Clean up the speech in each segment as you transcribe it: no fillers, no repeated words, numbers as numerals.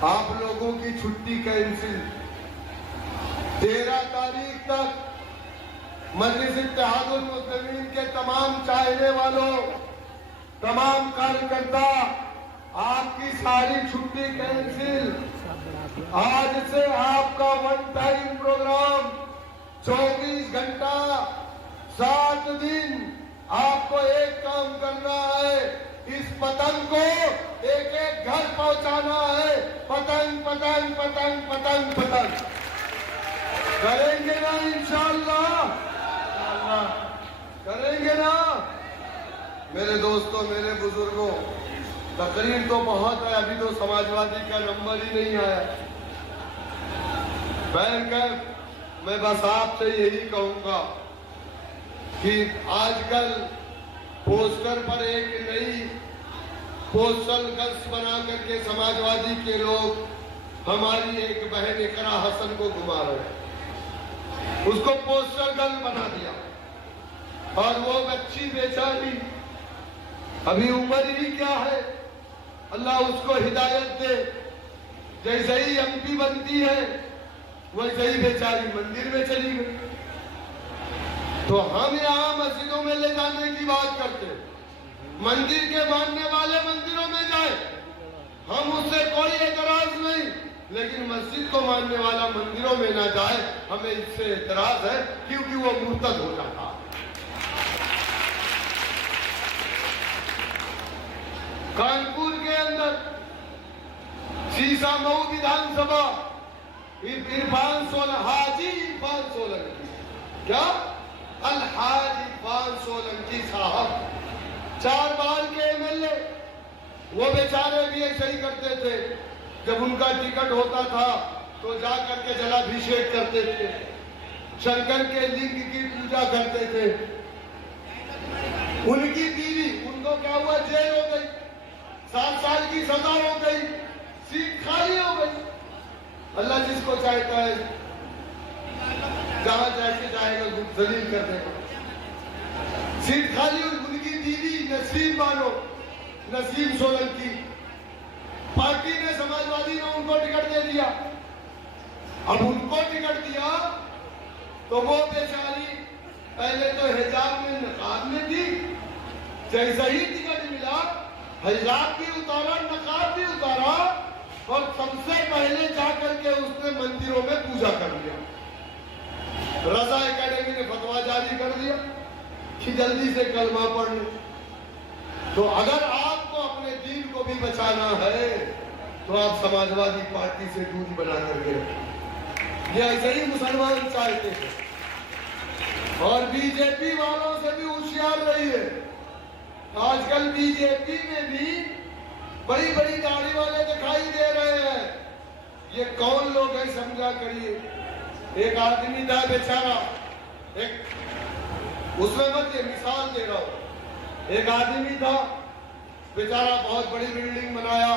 आप लोगों की छुट्टी कैंसिल। 13 तारीख तक मजलिस इत्तेहादुल मुस्लिमीन के तमाम चाहने वालों, तमाम कार्यकर्ता, आपकी सारी छुट्टी कैंसिल। आज से आपका वन टाइम प्रोग्राम 24 घंटा 7 दिन आपको एक काम करना है, इस पतंग को एक एक घर पहुंचाना है। पतंग पतंग पतंग पतंग पतंग करेंगे ना? इंशाअल्लाह करेंगे ना? मेरे दोस्तों, मेरे बुजुर्गों, तकरीर तो बहुत है, अभी तो समाजवादी का नंबर ही नहीं आया। बैंकर मैं बस आपसे यही कहूंगा कि आजकल पोस्टर पर एक नई पोस्टल गर्ल्स बना करके समाजवादी के लोग हमारी एक बहन इकरा हसन को घुमा रहे हैं। उसको पोस्टर गर्ल बना दिया और वो बच्ची बेचारी, अभी उम्र ही क्या है, अल्लाह उसको हिदायत दे। जैसे ही एमपी बनती है वैसे ही बेचारी मंदिर में चली गई। तो हम यहाँ मस्जिदों में ले जाने की बात करते, मंदिर के मानने वाले मंदिरों में जाए, हम उससे कोई एतराज नहीं, लेकिन मस्जिद को मानने वाला मंदिरों में ना जाए, हमें इससे एतराज है, क्योंकि वो मुर्तद हो जाता। कानपुर के अंदर शीशामऊ विधानसभा इरफान सोलंकी, हाजी इरफान सोलंकी, क्या अलहाज इरफान सोलंकी साहब 4 बार के एमएलए, वो बेचारे भी ऐसे ही करते थे। जब उनका टिकट होता था तो जा करके जलाभिषेक करते थे, शंकर के लिंग की पूजा करते थे। उनकी बीवी, उनको क्या हुआ, जेल हो गई, 7 साल की सजा हो गई, सीट खाली हो गई। अल्लाह जिसको चाहता है जहां जाके जाएगा जलील कर देगा। सीट खाली, उनकी बीवी नसीम मानो, नसीम सोलंकी, पार्टी ने, समाजवादी ने उनको टिकट दे दिया। अब उनको टिकट दिया तो वो बेचारी पहले तो हिजाब में, नकाब में थी, जैसा ही टिकट मिला हिजाब भी उतारा, नकाब भी उतारा, और सबसे पहले जाकर के उसने मंदिरों में पूजा कर लिया। रजा एकेडमी ने फतवा जारी कर दिया कि जल्दी से कलमा पढ़ लो। तो अगर आपको अपने दीन को भी बचाना है तो आप समाजवादी पार्टी से दूरी बना करके रखें। ये ऐसे ही मुसलमान चाहते थे। और बीजेपी वालों से भी होशियार रहिए। आजकल बीजेपी में भी बड़ी बड़ी दाढ़ी वाले दिखाई दे रहे हैं। ये कौन लोग हैं समझा करिए। एक आदमी था बेचारा, एक उसमें मत ये मिसाल दे रहा हूं, एक आदमी था बेचारा, बहुत बड़ी बिल्डिंग बनाया,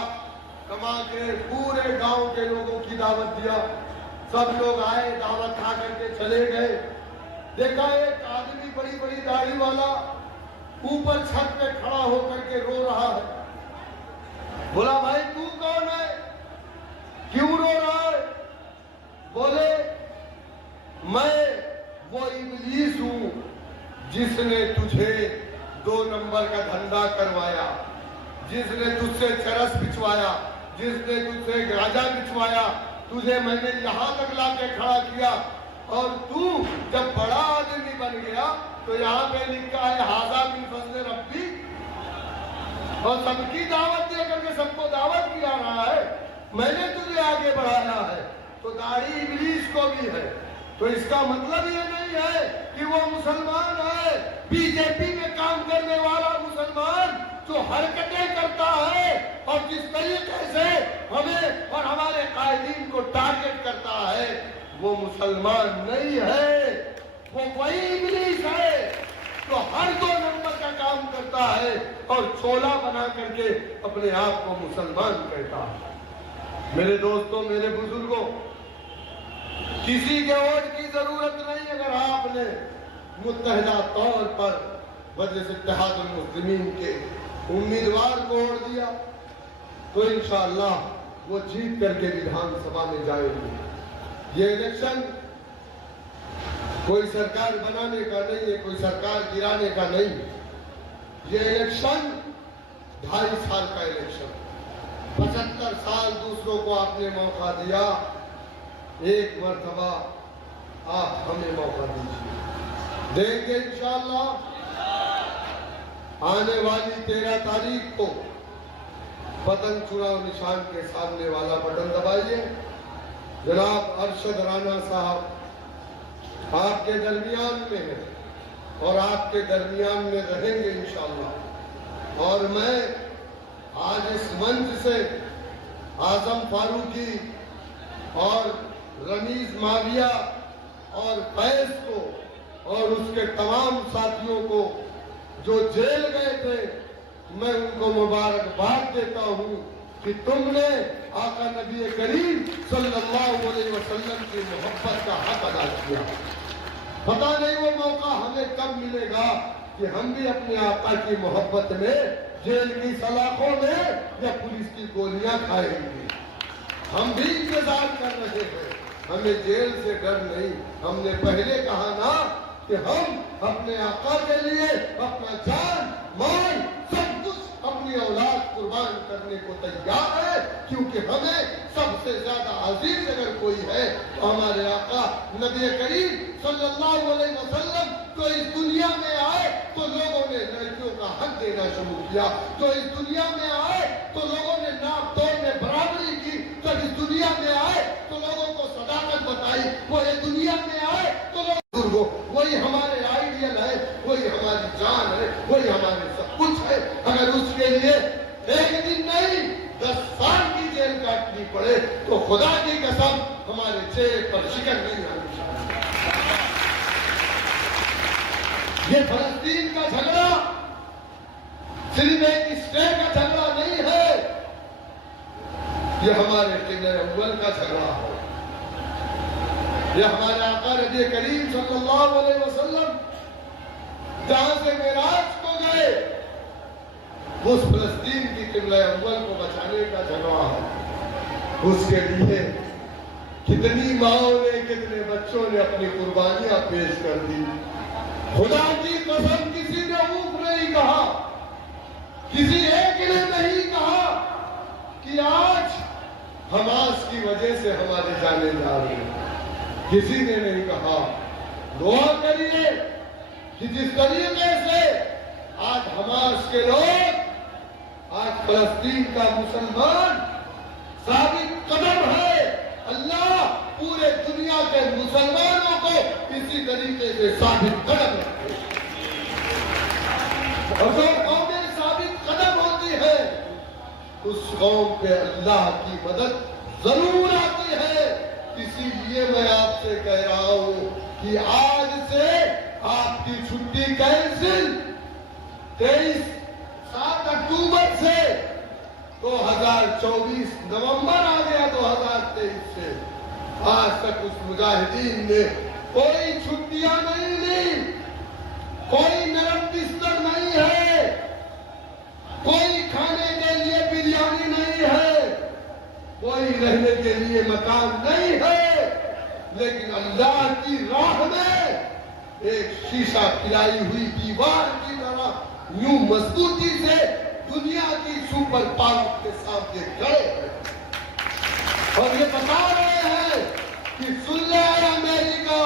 कमा के पूरे गांव के लोगों की दावत दिया, सब लोग आए, दावत खा करके चले गए। देखा एक आदमी बड़ी बड़ी दाढ़ी वाला ऊपर छत पे खड़ा होकर के रो रहा है। बोला भाई तू कौन है, क्यों रो रहा है? बोले मैं वो इब्लीस हूं जिसने तुझे 2 नंबर का धंधा करवाया, जिसने तुझसे चरस बिछवाया, जिसने तुझसे गांजा बिछवाया, तुझे मैंने यहां तक लाके खड़ा किया, और तू जब बड़ा आदमी बन गया तो यहाँ पे लिखा है हाजा मिन फज़्ल रब्बी, और सबकी दावत दे करके सबको दावत किया रहा है, मैंने तुझे आगे बढ़ाया है। तो दाढ़ी इब्लीस को भी है। तो इसका मतलब ये नहीं है कि वो मुसलमान है। बीजेपी में काम करने वाला मुसलमान जो हरकतें करता है और जिस तरीके से हमें और हमारे कायदीन को टारगेट करता है, वो मुसलमान नहीं है, वो वही इब्लीस है जो हर 2 नंबर का काम करता है और छोला बना करके अपने आप को मुसलमान कहता है। मेरे दोस्तों, मेरे बुजुर्गों, किसी के वोट की जरूरत नहीं। अगर आपने मुत्तहिदा तौर पर मजलिस इत्तेहादुल मुस्लिमीन के उम्मीदवार को वोट दिया तो इंशाअल्लाह वो जीत करके विधानसभा में जाएंगे। ये इलेक्शन कोई सरकार बनाने का नहीं है, कोई सरकार गिराने का नहीं। ये इलेक्शन 2.5 साल का इलेक्शन, 75 साल दूसरों को आपने मौका दिया, एक मर्तबा आप हमें मौका दीजिए, देंगे इंशाअल्लाह। आने वाली 13 तारीख को पतंग चुनाव निशान के सामने वाला बटन दबाइए। जनाब अरशद राणा साहब आपके दरमियान में है और आपके दरमियान में रहेंगे इंशाअल्लाह। और मैं आज इस मंच से आजम फारूकी और रमीज माविया और फैज को और उसके तमाम साथियों को जो जेल गए थे, मैं उनको मुबारकबाद देता हूं कि तुमने आका नबी करीम सल्लल्लाहु अलैहि वसल्लम की मोहब्बत का हक अदा किया। पता नहीं वो मौका हमें कब मिलेगा कि हम भी अपने आका की मोहब्बत में जेल की सलाखों में या पुलिस की गोलियां खाएंगे। हम भी इंतजार कर रहे हैं, हमें जेल से डर नहीं। हमने पहले कहा ना कि हम अपने आका के लिए अपना जान माल सब कुछ अपनी औलाद कुर्बान करने को तैयार है, क्योंकि हमें सबसे ज्यादा अजीज अगर कोई है तो हमारे आका नबी करीम सल्लल्लाहु अलैहि वसल्लम। तो इस दुनिया में आए तो लोगों ने लड़कियों का हक देना शुरू किया, तो इस दुनिया में आए तो लोगों ने नाप तोड़ में बराबरी की, तो इस दुनिया में आए तो लोगों को सदाकत बताई, वो इस दुनिया में आए तो लोग वही हमारे आइडियल है, वही हमारी जान है, वही हमारे सब कुछ है। अगर उसके लिए एक दिन नहीं 10 साल की जेल काटनी पड़े तो खुदा की कसम हमारे चेहरे पर शिकन नहीं आनी चाहिए। ये फलस्तीन का झगड़ा सिर्फ एक स्टेट का झगड़ा नहीं है, ये हमारे किले अव्वल का झगड़ा है। ये हमारे आका नबी करीम सल्लल्लाहु अलैहि वसल्लम जहां से मेराज को गए, उस फलस्तीन की किबला अव्वल को बचाने का झगड़ा है। उसके लिए कितनी माओं ने, कितने बच्चों ने अपनी कुर्बानियां पेश कर दी। खुदा की कसम किसी ने ऊप नहीं कहा, किसी एक ने नहीं कहा कि आज हमास की वजह से हमारे जाने जा रहे हैं। किसी ने नहीं कहा। दुआ करिए कि जिस तरीके से आज हमास के लोग, आज फलस्तीन का मुसलमान साबित कदम है, अल्लाह पूरे दुनिया के मुसलमानों को इसी तरीके से साबित कदम रखे। और जो कौमें साबित कदम होती है उस कौम पे अल्लाह की मदद जरूर आती है। इसीलिए मैं आपसे कह रहा हूं कि आज से आपकी छुट्टी कैंसिल। 7 अक्टूबर से 2024 नवंबर आ गया 2023 से आज तक उस मुजाहिदीन ने कोई छुट्टियां नहीं ली, कोई नरम बिस्तर नहीं है, कोई खाने के लिए बिरयानी नहीं है, कोई रहने के लिए मकान नहीं है, लेकिन अल्लाह की राह में एक शीशा पिलाई हुई दीवार की तरह यूं मजबूती से दुनिया की सुपर पावर के सामने खड़े हैं और ये बता रहे हैं कि सुन ले अमेरिका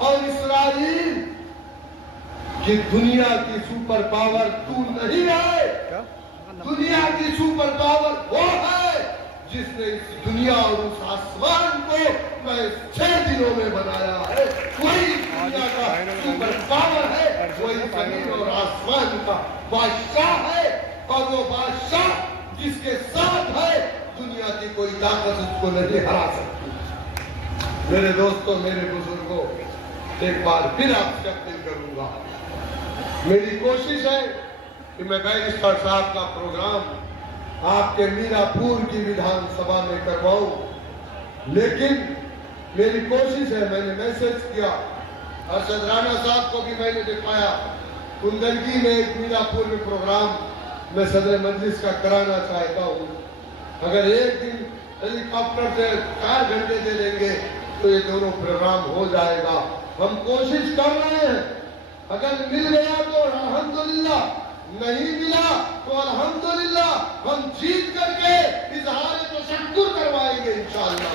और इस्राइल कि दुनिया की सुपर पावर तू नहीं है। दुनिया की सुपर पावर वो है जिसने इस दुनिया और उस आसमान को मैं 6 दिनों में बनाया है। वही दुनिया का सुपर पावर है, वही जमीन और आसमान का बादशाह है। और वो बादशाह जिसके साथ है दुनिया की कोई ताकत उसको नहीं हरा सकती। मेरे दोस्तों, मेरे बुजुर्गों, एक बार फिर आपसे अपील करूंगा, मेरी कोशिश है कि मैं बैरिस्टर साहब का प्रोग्राम आपके मीरापुर की विधानसभा में करवाऊं, लेकिन मेरी कोशिश है, मैंने मैसेज किया, अरशद राणा साहब को भी मैंने दिखाया, कुंदरगी में एक मीरापुर में प्रोग्राम मैं सदर मजलिस का कराना चाहता हूं। अगर एक दिन हेलीकॉप्टर से 4 घंटे दे देंगे तो ये दोनों प्रोग्राम हो जाएगा। हम कोशिश कर रहे हैं, अगर मिल गया तो अल्हम्दुलिल्लाह, नहीं मिला तो अल्हम्दुलिल्लाह हम जीत करके इजहार तशक्कुर करवाएंगे इंशाअल्लाह।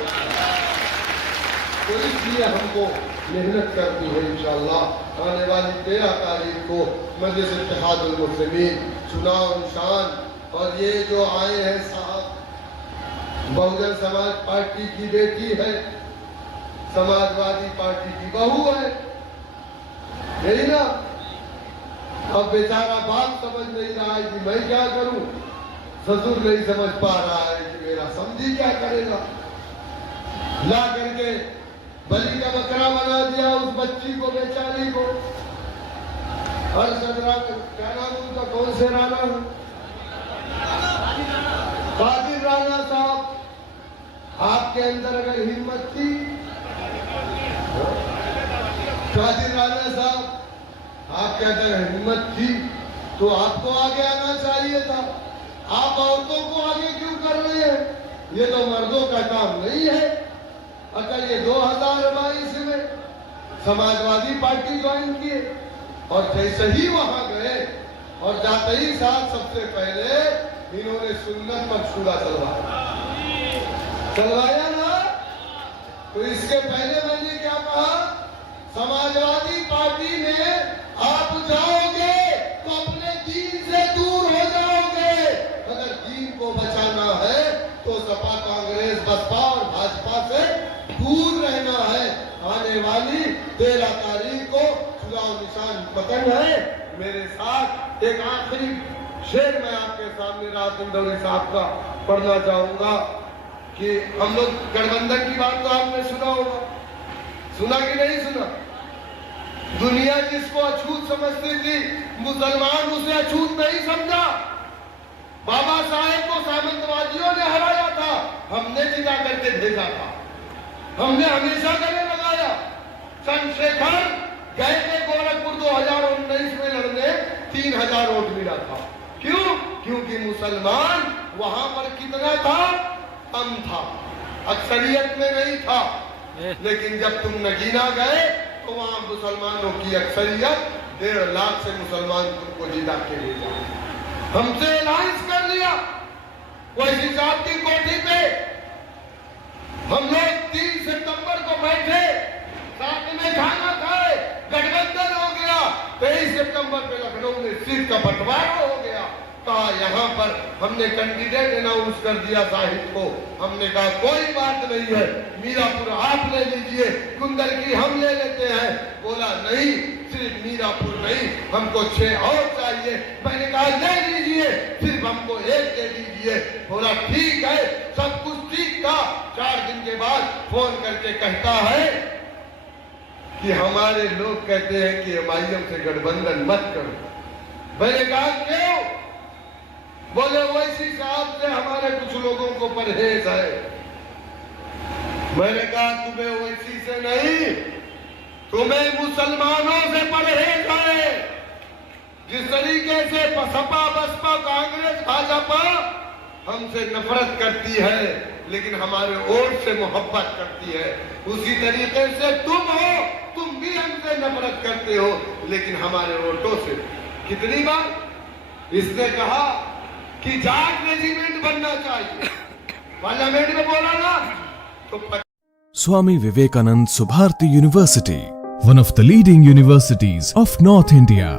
तो इसलिए हमको मेहनत करनी है इंशाअल्लाह। आने वाली 13 तारीख को मजलिस इत्तेहादुल मुस्लिमीन चुनाव निशान, और ये जो आए हैं साहब, बहुजन समाज पार्टी की बेटी है, समाजवादी पार्टी की बहू है, यही ना। अब बेचारा बाप समझ नहीं रहा है कि मैं क्या करूं, ससुर नहीं समझ पा रहा है कि मेरा समझी क्या करेगा। ला करके बलि का बकरा बना दिया उस बच्ची को, बेचारी को। अरशद राना, क्या नाम उनका, कौन से राणा है, कादिर राणा साहब, आपके अंदर अगर हिम्मत थी, कादिर राणा साहब आपके अंदर हिम्मत थी तो आपको आगे आना चाहिए था। आप औरतों को आगे क्यों कर रहे हैं? ये तो मर्दों का काम नहीं है। अगर ये 2022 में समाजवादी पार्टी ज्वाइन किए और जैसे ही वहां गए और जाते ही साथ सबसे पहले इन्होंने सुन्नत पर छुरा चलवाया ना। तो इसके पहले मैंने क्या कहा, समाजवादी पार्टी में आप जाओगे तो अपने दीन से दूर हो जाओगे। अगर दीन को बचाना है तो सपा, कांग्रेस, बसपा और भाजपा से दूर रहना है। आने वाली 13 तारीख को चुनाव निशान पतंग है। मेरे साथ एक आखिरी शेर मैं आपके सामने रात इंदौरी साहब का पढ़ना चाहूंगा कि हम लोग गठबंधन की बात तो आपने सुना होगा, सुना कि नहीं सुना? दुनिया जिसको अछूत समझती थी, मुसलमान उसे अछूत नहीं समझा। बाबा साहेब को सामंतवादियों ने हराया था, हमने जिता करके भेजा था, हमने हमेशा गले लगाया। चंद्रशेखर गए थे गोरखपुर 2019 में लड़ने, 3000 वोट मिला था। क्यों? क्योंकि मुसलमान वहां पर कितना था, कम था, अक्सरियत में नहीं था। लेकिन जब तुम नगीना गए तो वहां मुसलमानों की अक्सरियत 1.5 लाख से मुसलमान तुमको जिता के ले जाए। हमसे अलायंस कर लिया वैसी साहब की कोठी पे। हम लोग 3 सितंबर को बैठे, साथ में खाना खाए, गठबंधन हो गया। 23 सितंबर पे लखनऊ में सीट का बंटवारा हो गया। कहा यहाँ पर हमने कैंडिडेट अनाउंस कर दिया साहिब को। हमने कहा कोई बात नहीं है, मीरापुर आप ले लीजिए, कुंदलगी हम ले लेते हैं। बोला नहीं, सिर्फ मीरापुर नहीं, हमको 6 और चाहिए। मैंने कहा ले लीजिए, सिर्फ हमको 1 दे दीजिए। बोला ठीक है, सब कुछ ठीक था। 4 दिन के बाद फोन करके कहता है कि हमारे लोग कहते हैं कि एमआईएम से गठबंधन मत करो। मैंने कहा क्यों? बोले वैसी साहब से हमारे कुछ लोगों को परहेज है। मैंने कहा तुम्हें वैसी से नहीं, तुम्हें मुसलमानों से परहेज है। जिस तरीके से सपा, बसपा, कांग्रेस, भाजपा हमसे नफरत करती है लेकिन हमारे वोट से मोहब्बत करती है, उसी तरीके से तुम हो, तुम भी हमसे नफरत करते हो लेकिन हमारे वोटों से। कितनी बार इसने कहा कि जाट रेजिमेंट बनना चाहिए, पार्लियामेंट में बोला ना तो Swami Vivekanand Subharti University, one of the leading universities of North India.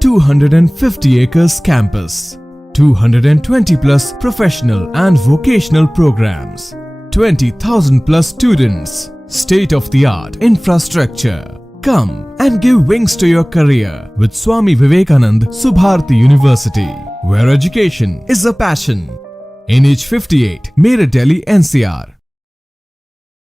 250 acres campus, 220 plus professional and vocational programs, 20,000 plus students, state of the art infrastructure. Come and give wings to your career with Swami Vivekanand Subharti University, where education is a passion. NH58, Meerut, Delhi, NCR.